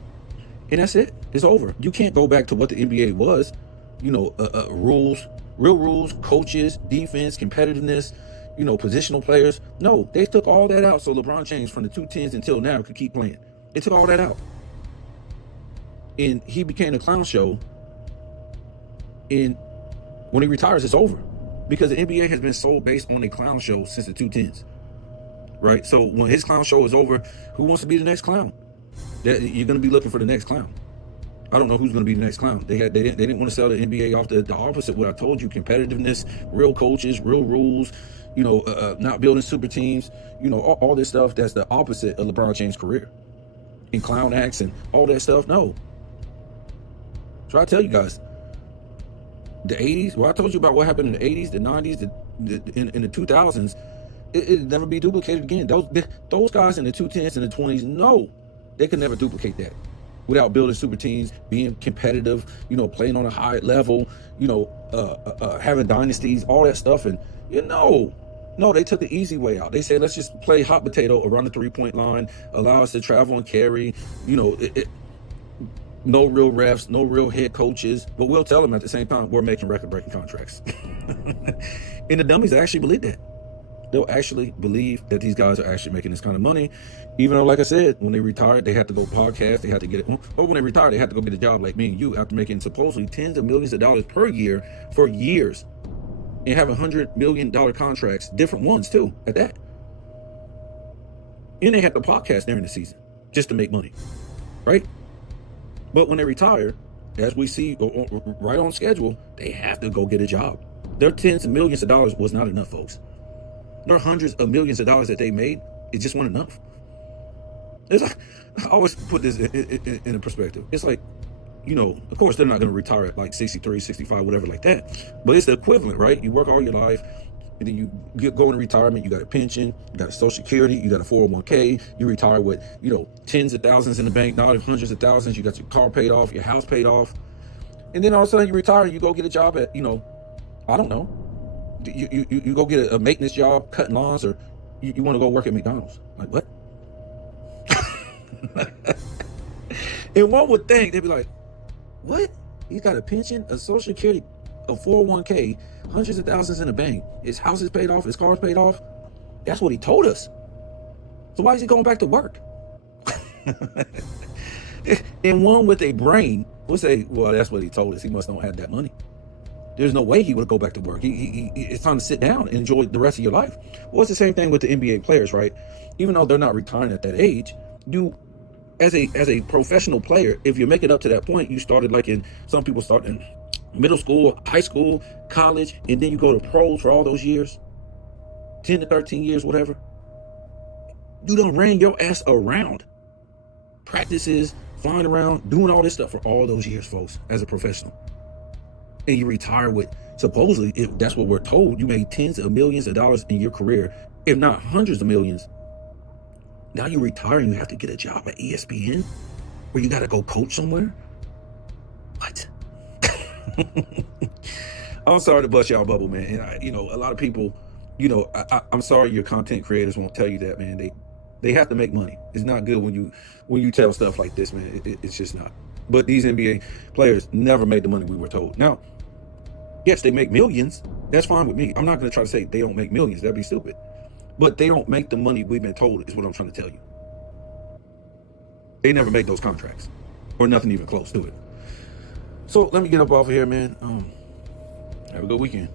and that's it. It's over. You can't go back to what the NBA was. Rules, real rules, coaches, defense, competitiveness. Positional players. No, they took all that out so LeBron James from the 2010s until now could keep playing. They took all that out. And he became a clown show. And when he retires, it's over. Because the NBA has been sold based on a clown show since the 2010s. Right? So when his clown show is over, who wants to be the next clown? You're going to be looking for the next clown. I don't know who's going to be the next clown. They didn't want to sell the NBA off the opposite. What I told you, competitiveness, real coaches, real rules, not building super teams, all this stuff that's the opposite of LeBron James' career. And clown acts and all that stuff, no. So I tell you guys, the 80s, I told you about what happened in the 80s, the 90s, in the 2000s, it'll never be duplicated again. Those guys in the 2010s and the 20s, no, they could never duplicate that. Without building super teams, being competitive, playing on a high level, having dynasties, all that stuff. And, no, they took the easy way out. They said, let's just play hot potato around the 3-point line, allow us to travel and carry, no real refs, no real head coaches. But we'll tell them at the same time, we're making record-breaking contracts. And the dummies actually believe that. They'll actually believe that these guys are actually making this kind of money. Even though, like I said, when they retired, they had to go podcast, they had to get it. Or when they retired, they had to go get a job like me and you after making supposedly tens of millions of dollars per year for years. And having $100 million contracts, different ones too, at that. And they had to podcast during the season just to make money, right? But when they retire, as we see right on schedule, they have to go get a job. Their tens of millions of dollars was not enough, folks. Their hundreds of millions of dollars that they made, it just wasn't enough. It's like, I always put this in a perspective. It's like, of course they're not going to retire at like 63, 65, whatever like that. But it's the equivalent, right? You work all your life, and then you go into retirement. You got a pension, you got a Social Security, you got a 401k. You retire with, you know, tens of thousands in the bank, not hundreds of thousands. You got your car paid off, your house paid off, and then all of a sudden you retire and you go get a job at, you know, I don't know, you go get a maintenance job cutting lawns, or you want to go work at McDonald's. Like, what? And one would think they'd be like, what? He's got a pension, a Social Security, a 401k, hundreds of thousands in the bank. His house is paid off, his car's paid off. That's what he told us. So why is he going back to work? And one with a brain would say, well, that's what he told us. He must not have that money. There's no way he would go back to work. It's time to sit down and enjoy the rest of your life. Well, it's the same thing with the NBA players, right? Even though they're not retiring at that age, as a professional player, if you make it up to that point, you started like some people start in middle school, high school, college, and then you go to pros for all those years, 10 to 13 years, whatever. You done ran your ass around practices, flying around, doing all this stuff for all those years, folks, as a professional. And you retire with, supposedly, if that's what we're told, you made tens of millions of dollars in your career, if not hundreds of millions. Now you retire and you have to get a job at ESPN, where you got to go coach somewhere. What? I'm sorry to bust y'all bubble, man. And you know, a lot of people, you know, I'm sorry your content creators won't tell you that, man. They have to make money. It's not good when you tell stuff like this, man. It's just not. But these NBA players never made the money we were told. Now, yes, they make millions. That's fine with me. I'm not going to try to say they don't make millions. That'd be stupid. But they don't make the money we've been told, is what I'm trying to tell you. They never make those contracts, or nothing even close to it. So let me get up off of here, man. Have a good weekend.